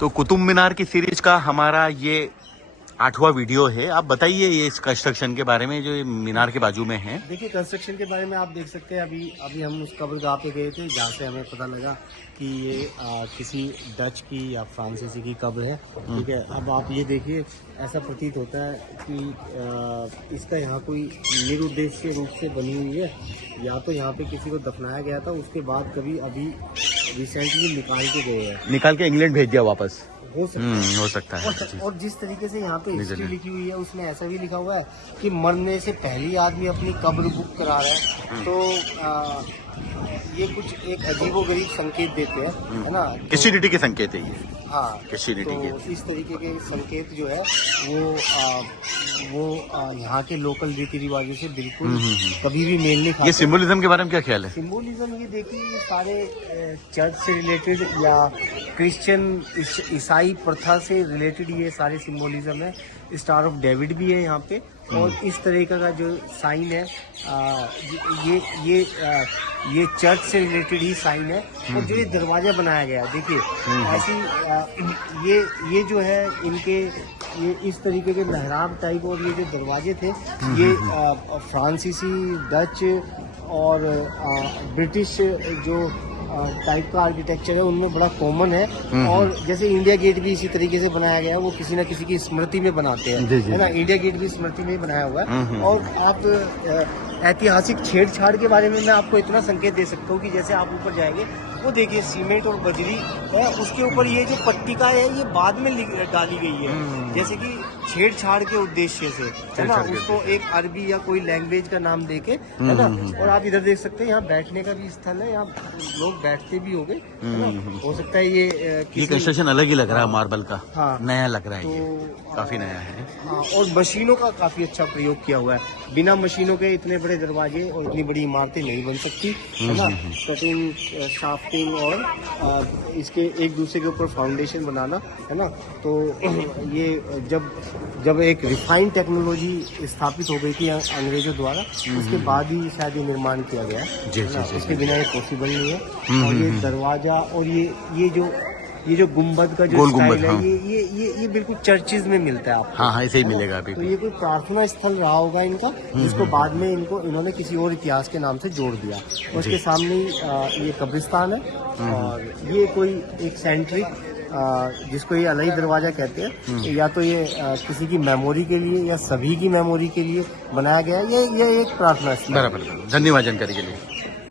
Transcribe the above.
तो कुतुब मीनार की सीरीज का हमारा ये 8वां वीडियो है। आप बताइए ये इस कंस्ट्रक्शन के बारे में जो ये मीनार के बाजू में है। देखिए, कंस्ट्रक्शन के बारे में आप देख सकते हैं। अभी हम उस कब्रगाह पे गए थे जहाँ से हमें पता लगा कि ये किसी डच की या फ्रांसीसी की कब्र है। ठीक है, अब आप ये देखिए, ऐसा प्रतीत होता है कि इसका यहाँ कोई निरुद्देश्य रूप से बनी हुई है, या तो यहाँ पे किसी को दफनाया गया था, उसके बाद कभी अभी रिसेंटली निकाल के इंग्लैंड भेज दिया वापस। हो सकता है। और जिस तरीके से यहाँ पे हिस्ट्री लिखी हुई है उसमें ऐसा भी लिखा हुआ है कि मरने से पहले आदमी अपनी कब्र बुक करा रहा है, तो ये कुछ एक अजीबोगरीब संकेत देते हैं, है ना। क्रिश्चियनिटी के संकेत है ये। हाँ, क्रिश्चियनिटी तो इस तरीके के संकेत जो है वो यहाँ के लोकल रीति रिवाजों से बिल्कुल कभी भी मेल नहीं खाता। ये सिंबलिज्म के बारे में क्या ख्याल है? सिंबलिज्म ये देखिए, ये सारे चर्च से रिलेटेड या क्रिश्चियन ईसाई प्रथा से रिलेटेड ये सारे सिंबलिज्म है। स्टार ऑफ डेविड भी है यहाँ पे, और इस तरीके का जो साइन है ये चर्च से रिलेटेड ही साइन है। और जो ये दरवाजा बनाया गया है, देखिए ऐसी ये जो है इनके ये इस तरीके के मेहराब टाइप, और ये जो दरवाजे थे ये फ्रांसीसी, डच और ब्रिटिश जो टाइप का आर्किटेक्चर है उनमें बड़ा कॉमन है। और जैसे इंडिया गेट भी इसी तरीके से बनाया गया है, वो किसी न किसी की स्मृति में बनाते हैं, है ना। इंडिया गेट भी स्मृति में बनाया हुआ है। और आप ऐतिहासिक छेड़छाड़ के बारे में मैं आपको इतना संकेत दे सकता हूँ कि जैसे आप ऊपर जाएंगे, वो देखिए सीमेंट और बजरी है, उसके ऊपर ये जो पट्टिका है ये बाद में डाली गई है, जैसे कि छेड़छाड़ के उद्देश्य से, है ना। उसको एक अरबी या कोई लैंग्वेज का नाम देके, है ना। और आप इधर देख सकते हैं, यहाँ बैठने का भी स्थल है, यहाँ लोग बैठते भी होंगे, है ना। हो सकता है ये कंस्ट्रक्शन अलग ही लग रहा है, मार्बल का। हाँ, नया लग रहा है, तो ये काफी नया है। हाँ, और मशीनों का काफी अच्छा प्रयोग किया हुआ है। बिना मशीनों के इतने बड़े दरवाजे और इतनी बड़ी इमारतें नहीं बन सकती, है ना। कटिंग, शाफ्टिंग और इसके एक दूसरे के ऊपर फाउंडेशन बनाना, है ना। तो ये जब एक रिफाइंड टेक्नोलॉजी स्थापित हो गई थी अंग्रेजों द्वारा, उसके बाद ही शायद ये निर्माण किया गया है, उसके बिना ये पॉसिबल नहीं है। और ये दरवाजा और ये जो गुम्बद का जो स्टाइल है, ये बिल्कुल चर्चिज में मिलता है आपको। हाँ, ऐसे ही मिलेगा अभी। तो ये कोई प्रार्थना स्थल रहा होगा इनका, जिसको बाद में इन्होंने किसी और इतिहास के नाम से जोड़ दिया। उसके सामने ये कब्रिस्तान है, और ये कोई एक सेंट्रिक जिसको ये अलही दरवाजा कहते हैं, या तो ये किसी की मेमोरी के लिए या सभी की मेमोरी के लिए बनाया गया है। ये एक प्रार्थना स्थल। बराबर, धन्यवाद जानकारी के लिए।